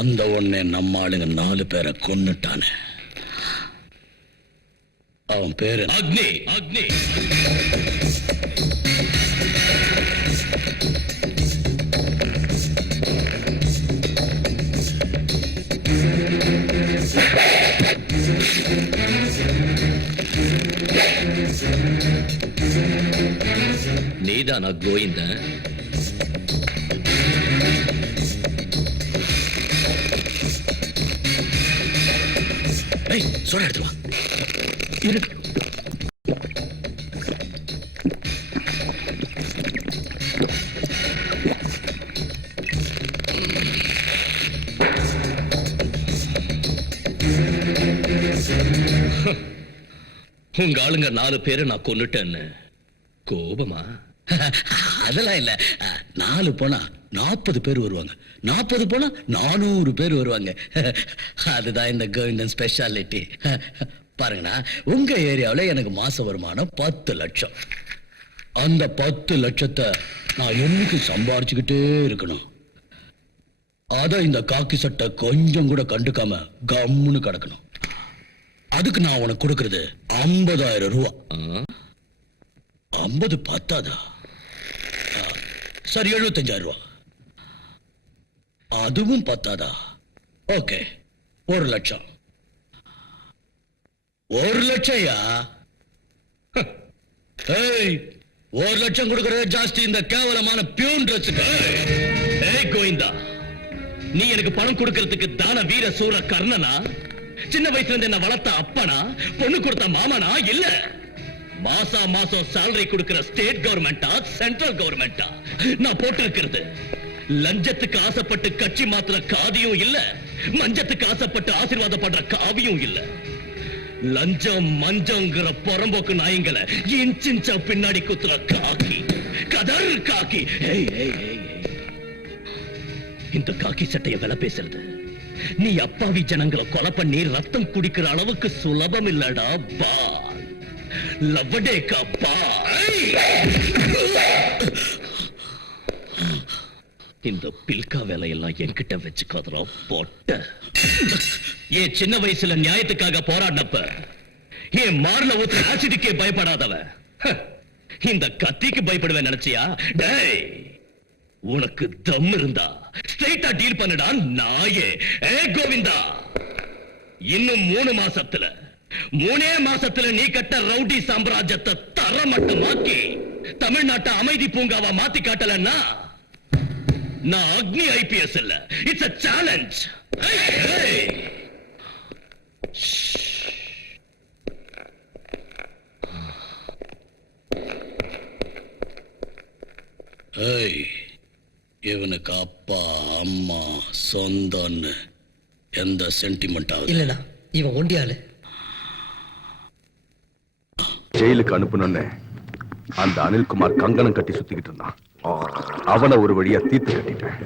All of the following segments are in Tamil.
அந்த உடனே நம்ம ஆளுங்க நாலு பேரை கொன்னுட்டானே. அவன் பேரு அக்னி. அக்னி. நீதான் கோவிந்தன். ஏய் சொல்ல எடுத்து வா. உங்க ஆளுங்க நாலு பேரை நான் கொன்னுட்டேன்னு. கோபமா? அதெல்லாம் இல்ல. நாலு போனா நாற்பது பேர் வருவாங்க. நாற்பது போனால் நானூறு பேர் வருவாங்க. அதுதான் இந்த கோவிந்தன் ஸ்பெஷாலிட்டி பாருங்கண்ணா உங்கள் ஏரியாவில் எனக்கு மாத வருமானம் பத்து லட்சம். அந்த பத்து லட்சத்தை நான் என்னைக்கு சம்பாரிச்சுக்கிட்டே இருக்கணும்? அதை இந்த காக்கி சட்டை கொஞ்சம் கூட கண்டுக்காம கம்முன்னு கிடக்கணும். அதுக்கு நான் உனக்கு கொடுக்கறது ஐம்பதாயிரம் ரூபா. ஆ? ஐம்பது பத்தாதா? சரி எழுபத்தஞ்சாயிரம் ரூபா. அதுவும் பத்தாதா? ஓகே ஒரு லட்சம். ஒரு லட்சம்யா? ஏய் ஒரு லட்சம் கொடுக்கறது ஜாஸ்தி இந்த கேவலமான பியூன் ட்ரெஸ் ஏய் கோவிந்தா நீ எனக்கு பணம் கொடுக்கறதுக்கு தான வீர சூர கர்ணனா? சின்ன வயசுல இருந்து என்ன வளர்த்த அப்பனா? பொண்ணு கொடுத்த மாமனா? இல்ல. மாசா மாசம் சேலரி கொடுக்கிற ஸ்டேட் கவர்மெண்டா சென்ட்ரல் கவர்மெண்டா நான் போட்டிருக்கிறது. லஞ்சத்துக்கு ஆசைப்பட்டு கட்சி மாத்துற காதியும் இல்ல மஞ்சத்துக்கு ஆசைப்பட்டு ஆசீர்வாதப்படுற காவியும் இல்ல. லஞ்சம் மஞ்சங்கிற புறம்போக்கு நாயங்களை இன்ச்சிஞ்சா பின்னாடி குத்துற காக்கி. கதர் காக்கி. இந்த காக்கி சட்டைய வில பேசுறது. நீ அப்பாவி ஜனங்களை கொலை பண்ணி ரத்தம் குடிக்கிற அளவுக்கு சுலபம் இல்லடா பா லவ்வடேக்கா பா இந்த பில்கா வேலையெல்லாம் என்கிட்ட வச்சுக்காதரா போட்ட. ஏன் சின்ன வயசுல நியாயத்துக்காக போராடினப்ப ஏன் மார்ல ஊத்துற ஆசிடுக்கே பயப்படாதவ. இந்த கத்திக்கு பயப்படுவேன் நினைச்சியா? டேய் உனக்கு தம் இருந்தா ஸ்ட்ரைட்டா டீல் பண்ணுடா நாயே. ஏ கோவிந்தா இன்னும் மூணு மாசத்துல மூணே மாசத்துல நீ கட்ட ரவுடி சாம்ராஜ்யத்தை தரமட்டமாக்கி தமிழ்நாட்டை அமைதி பூங்காவா மாத்தி காட்டலன்னா நான் அக்னி ஐபிஎஸ் இல்ல இட்ஸ் a சேலஞ்ச் ஏய் இவனுக்கு அப்பா அம்மா சொந்தம்னு எந்த சென்டிமெண்ட் ஆகுது? இல்லடா இவன் ஒண்டியாளு. ஜெயிலுக்கு அனுப்பணும்னு அந்த அனில்குமார் கங்கணம் கட்டி சுத்திக்கிட்டு இருந்தான். அவனை ஒரு வழியா தீர்த்து கட்டிட்டேன்.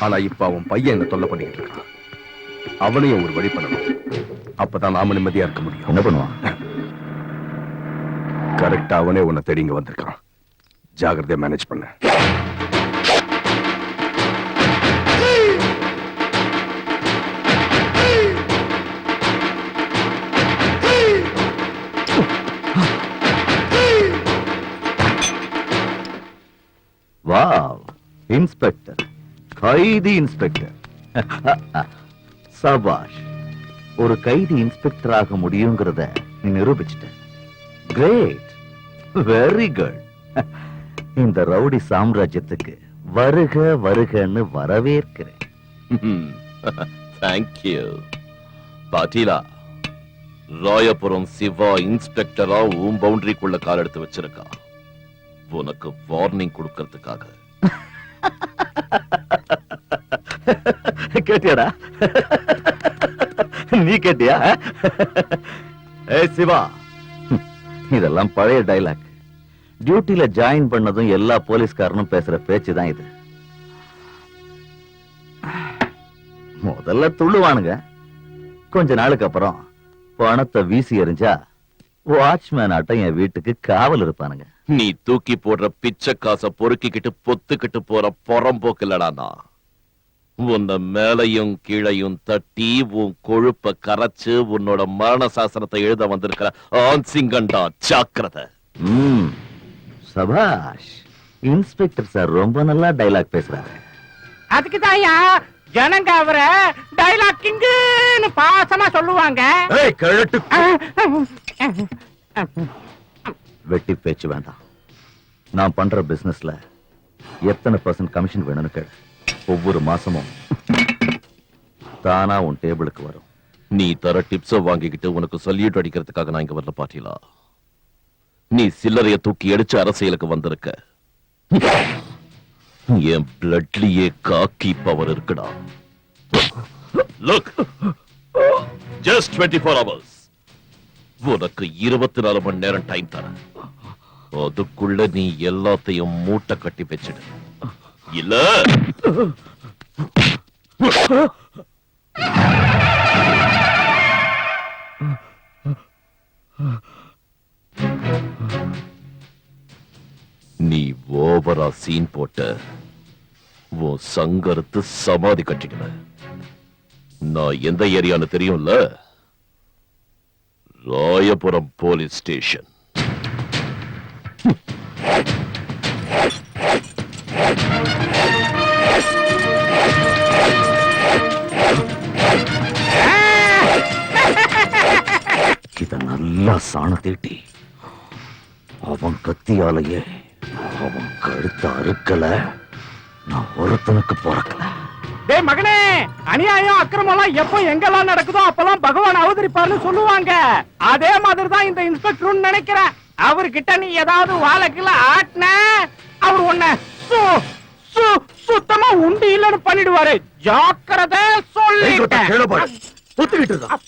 ஆனா இப்ப அவன் பையன் என்ன தொல்லை பண்ணிக்கிட்டு இருக்கான். அவனையும் ஒரு வழி பண்ணணும். அப்பதான் நாம நிம்மதியா இருக்க முடியும். என்ன பண்ணுவான்? கரெக்டா அவனே உன்னை தேடி இங்க வந்திருக்கான். ஜாகிரதையா மேனேஜ் பண்ண. இன்ஸ்பெக்டர். கைதி இன்ஸ்பெக்டர். சபாஷ் ஒரு கைதி இன்ஸ்பெக்டர் ஆக முடியுங்கிறத நீ நிரூபிச்சிட்ட. கிரேட் வெரி குட் இந்த ரவுடி சாம்ராஜ்யத்துக்கு வருக வருகன்னு வரவேற்கிறேன். தேங்க்யூ பாட்டீலா ராயபுரம் சிவா இன்ஸ்பெக்டரா உன் பவுண்டரிக்குள்ள கால் எடுத்து வச்சிருக்கா. உனக்கு வார்னிங் கொடுக்கறதுக்காக. கேட்டியாடா? நீ கேட்டியா? ஏய் சிவா. இதெல்லாம் பழைய டைலாக் டியூட்டில ஜாயின் பண்ணதும் எல்லா போலீஸ்காரனும் பேசுற பேச்சு தான் இது. முதல்ல துள்ளுவானுங்க. கொஞ்ச நாளுக்கு அப்புறம் பணத்தை வீசி எறிஞ்சா வாட்ச்மேன் ஆட்டம் என் வீட்டுக்கு காவல் இருப்பானுங்க. நீ தூக்கி போடுற பிச்சை காசை பொறுக்கிக்கிட்டு பொத்துக்கிட்டு போற புறம்போக்கு இல்லடா நான் உன்னை மேலையும் கீழையும் தட்டி உன் கொழுப்ப கரைச்சு உன்னோட மரண சாசனத்தை எழுத வந்திருக்கிற ஆன் சிங்கண்டா ஜாக்கிரதை. சபாஷ் இன்ஸ்பெக்டர் சார் ரொம்ப நல்லா டைலாக் பேசுறாரு. அதுக்கு ஜனங்க அவரை டைலாக் கிங்குன்னு பாசமா சொல்லுவாங்க. வெட்டி பேச்சு வேண்டாம். நான் பண்ற பிசினஸ்ல எத்தனை பர்சன்ட் கமிஷன் வேணும்னு கேளு. ஒவ்வொரு மாசமும் தானா உன் டேபிளுக்கு வரும். நீ தர டிப்ஸ வாங்கிக்கிட்டு உனக்கு சொல்லிட்டு அடிக்கிறதுக்காக நான் இங்க வரல பாத்தீங்களா? நீ சில்லறைய தூக்கி அடிச்சு அரசியலுக்கு வந்திருக்க. என் பிளட்லயே காக்கி பவர் இருக்குடா. Look just twenty four hours உனக்கு இருபத்தி நாலு மணி நேரம் டைம் தரேன். அதுக்குள்ள நீ எல்லாத்தையும் மூட்டை கட்டி வச்சிடு. இல்ல? நீ ஓவரா சீன் போட்ட உன் சங்கரத்து சமாதி கட்டிடுவேன் நான் எந்த ஏரியான்னு தெரியும்ல? Royapuram police station. இத நல்லா சாண தீட்டி அவன் கத்தியாலேயே அவன் கழுத்த அறுக்கல. நான் ஒருத்தனுக்கு பிறக்கல. டேய் மகனே அநியாயம் அக்கிரமம் எல்லாம் எப்போ எங்கெல்லாம் நடக்குதோ அப்பெல்லாம் பகவான் அவதரிப்பார்னு சொல்லுவாங்க. அதே மாதிரி தான் இந்த இன்ஸ்பெக்டர் நினைக்கிறேன். அவர்கிட்ட நீ ஏதாவது வாழைக்குள்ள ஆட்டின? அவர் உன்னை சு சு சுத்தமா உண்டு இல்லைன்னு பண்ணிடுவாரு. ஜாக்கிரதை சொல்லிட்டேன். ஒத்துக்கிட்டு இருந்தா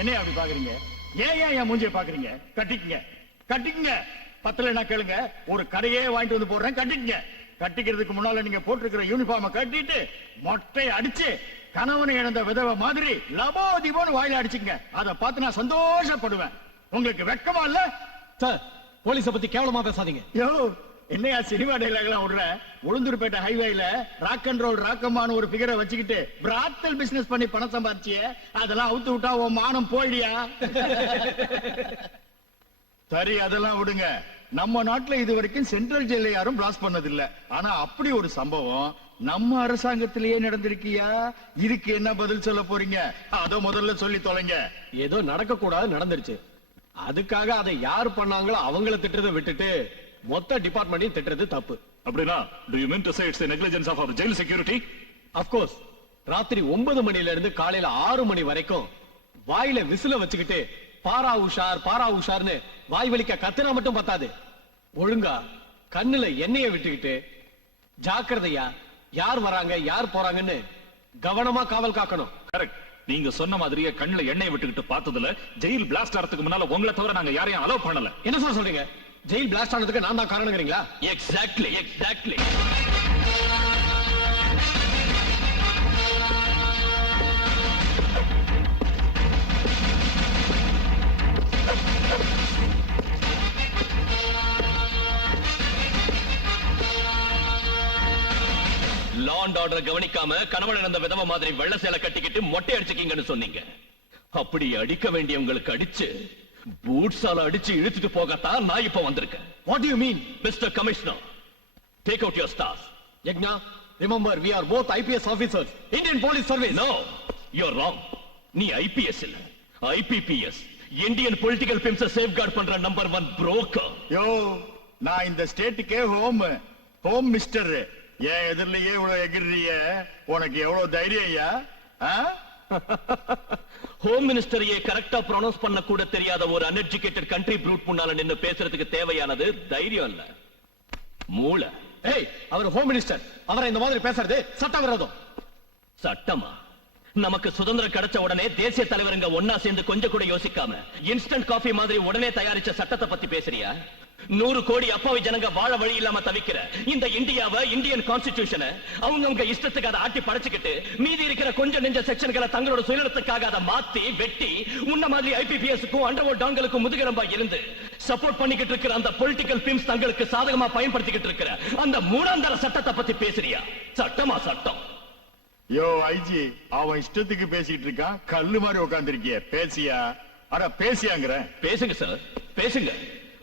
என்னைய அப்படி பாக்குறீங்க? ஏன் ஏன் என் மூஞ்சிய பாக்குறீங்க? கட்டிக்குங்க. கட்டிக்குங்க. பத்தல கேளுங்க. ஒரு கடையே வாங்கிட்டு வந்து போடுறேன். கட்டிக்குங்க. கட்டிக்கிறதுக்கு முன்னால நீங்க போட்டிருக்கிற யூனிஃபார்ம கட்டிட்டு மொட்டை அடிச்சு கணவனை இழந்த விதவை மாதிரி லபோதிபோன்னு வாயில அடிச்சுங்க அதை பார்த்து நான் சந்தோஷப்படுவேன். உங்களுக்கு வெக்கமா இல்ல? சார் போலீஸ பத்தி கேவலமா பேசாதீங்க. யோ என்னையா சினிமா டைலாக் எல்லாம் விடுற? உளுந்தூர்பேட்டை ஹைவேல ராக் அண்ட் ரோல் ராக்கம்மான்னு ஒரு பிகரை வச்சுக்கிட்டு பிராத்தல் பிசினஸ் பண்ணி பணம் சம்பாதிச்சியே அதெல்லாம் அவுத்து விட்டா உன் மானம் போயிடியா? சரி அதெல்லாம் விடுங்க. நம்ம நாட்டுல இது வரைக்கும் சென்ட்ரல் ஜெயில யாரும் பிளாஸ்ட் பண்ணது இல்ல ஆனா அப்படி ஒரு சம்பவம் நம்ம அரசாங்கத்திலேயே நடந்திருக்கியா? இதுக்கு என்ன பதில் சொல்ல போறீங்க? அத முதல்ல சொல்லி தொலைங்க. ஏதோ நடக்க கூடாது நடந்துருச்சு. அதுக்காக அதை யார் பண்ணாங்களோ அவங்கள திட்டுறதை விட்டுட்டு மொத்த டிபார்ட்மெண்ட்டையும் திட்டுறது தப்பு. அப்படின்னா do you mean to say it's negligence of our jail security of course ராத்திரி ஒன்பது மணில இருந்து காலையில ஆறு மணி வரைக்கும் வாயில விசில வச்சுக்கிட்டு பாரா உஷார் பாரா உஷார்னு வாய் வலிக்க கத்துனா மட்டும் பத்தாது. ஒழுங்கா கண்ணுல எண்ணெய விட்டுக்கிட்டு ஜாக்கிரதையா யார் வராங்க யார் போறாங்கன்னு கவனமா காவல் காக்கணும். கரெக்ட் நீங்க சொன்ன மாதிரியே கண்ணுல எண்ணெய் விட்டுக்கிட்டு பார்த்ததுல ஜெயில் பிளாஸ்ட் ஆறதுக்கு முன்னால உங்களை தவிர நாங்க யாரையும் அலோவ் பண்ணல. என்ன சொல்ல சொல்றீங்க? ஜெயில் பிளாஸ்ட் ஆனதுக்கு நான் தான் காரணங்கிறீங்களா? Exactly exactly law and order கவனிக்காம கணவன் இழந்த விதவ மாதிரி வெள்ள சேலை கட்டிக்கிட்டு மொட்டை அடிச்சுக்கீங்கன்னு சொன்னீங்க. அப்படி அடிக்க வேண்டியவங்களுக்கு அடிச்சு பூட்ஸால அடிச்சு இழுத்துட்டு போகத்தான் நான் இப்ப வந்திருக்கேன். What you mean mister commissioner take out your stars Yagna remember we are both IPS officers Indian police service no you are wrong நீ ஐபிஎஸ் இல்ல. IPPS Indian political pimps safeguard பண்ற நம்பர் ஒன் புரோக்கர் யோ நான் இந்த ஸ்டேட்டுக்கே ஹோம் ஹோம் மிஸ்டர் ஏன் எதிரிலேயே இவ்வளவு எகிரிய உனக்கு எவ்வளவு தைரியம் ஐயா? ஆ? ஹோம் மினிஸ்டரையே கரெக்டா ப்ரொனவுன்ஸ் பண்ண கூட தெரியாத ஒரு அன்எஜுகேட்டட் கண்ட்ரி ப்ரூட் முன்னால நின்னு பேசுறதுக்கு தேவையானது தைரியம் இல்ல. மூளை. ஏய் அவர் ஹோம் மினிஸ்டர் அவரை இந்த மாதிரி பேசுறது சட்ட விரோதம். சட்டமா? நமக்கு சுதந்திரம் கிடைச்ச உடனே தேசிய தலைவருங்க ஒன்னா சேர்ந்து கொஞ்சம் கூட யோசிக்காம இன்ஸ்டன்ட் காஃபி மாதிரி உடனே தயாரிச்ச சட்டத்தை பத்தி பேசுறியா? நூறு கோடி அப்பாவி ஜனங்க வாழ வழி இல்லாம தவிக்கிற இந்த இந்தியாவை இந்தியன் கான்ஸ்டிடியூஷனை அவங்க அவங்க இஷ்டத்துக்கு அதை ஆட்டி படைச்சுக்கிட்டு மீதி இருக்கிற கொஞ்சம் நெஞ்ச செக்ஷன்களை தங்களோட சுயநலத்துக்காக அதை மாத்தி வெட்டி உன்ன மாதிரி ஐபிபிஎஸ்க்கும் அண்டர்வோல்ட் டான்களுக்கும் முதுகெலும்பா இருந்து சப்போர்ட் பண்ணிக்கிட்டு இருக்கிற அந்த பொலிட்டிக்கல் பிம்ஸ் தங்களுக்கு சாதகமா பயன்படுத்திக்கிட்டு இருக்கிற அந்த மூணாந்தர சட்டத்தை பத்தி பேசுறியா? சட்டமா சட்டம். யோ ஐஜி அவன் இஷ்டத்துக்கு பேசிட்டு இருக்கான். கல்லு மாதிரி உட்காந்துருக்கிய பேசியா? அட பேசியாங்கிற பேசுங்க சார் பேசுங்க.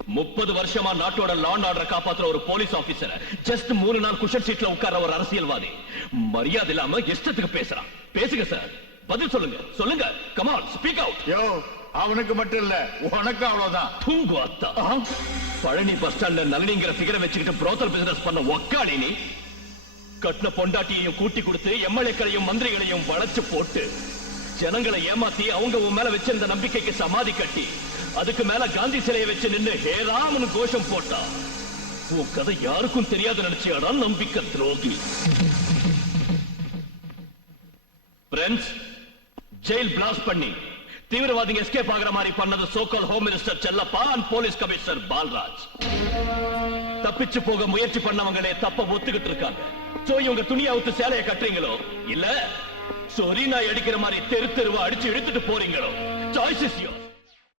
முப்பது வருஷமா நாட்டோட லாண்ட் ஆர்டர் காப்பாத்துற ஒரு போலீஸ் ஆபீசர் ஜஸ்ட் மூணு நாள் குஷன் சீட்ல உட்கார்ற ஒரு அரசியல்வாதி. மரியாதை இல்லாம இஷ்டத்துக்கு பேசுறான். பேசுங்க சார் பதில் சொல்லுங்க. சொல்லுங்க. கமான் ஸ்பீக் அவுட் யோ அவனுக்கு மட்டும் இல்ல. உனக்கு அவ்வளவுதான். தூங்கு அத்தா. பழனி பஸ் ஸ்டாண்ட்ல நளினிங்கிற ஃபிகரை வச்சுக்கிட்டு புரோக்கர் பிசினஸ் பண்ண ஒக்காடி நீ. கட்டின பொண்டாட்டியையும் கூட்டி கொடுத்து எம்எல்ஏக்களையும் மந்திரிகளையும் வளைச்சு போட்டு ஜனங்களை ஏமாத்தி அவங்க உன் மேல வச்சிருந்த நம்பிக்கைக்கு சமாதி கட்டி அதுக்கு மேல காந்தி சிலையை வச்சு நின்னு ஹேராமனு கோஷம் போட்டா. உன் கதை யாருக்கும் தெரியாது நினைச்சியாடா நம்பிக்கை துரோகி. பிரெஞ்ச் ஜெயில் பிளாஸ்ட் பண்ணி தீவிரவாதிங்க எஸ்கேப் ஆகுற மாதிரி பண்ணது சோக்கல் home minister Chellappa and police commissioner Balraj. தப்பிச்சு போக முயற்சி பண்ணவங்களே தப்ப ஒத்துக்கிட்டு இருக்காங்க. சோ இவங்க துணியா அவுத்து சேலையை கட்டுறீங்களோ? இல்ல. சொரி நாய் அடிக்கிற மாதிரி தெரு தெருவா அடிச்சு இழுத்துட்டு போறீங்களோ? Choice is your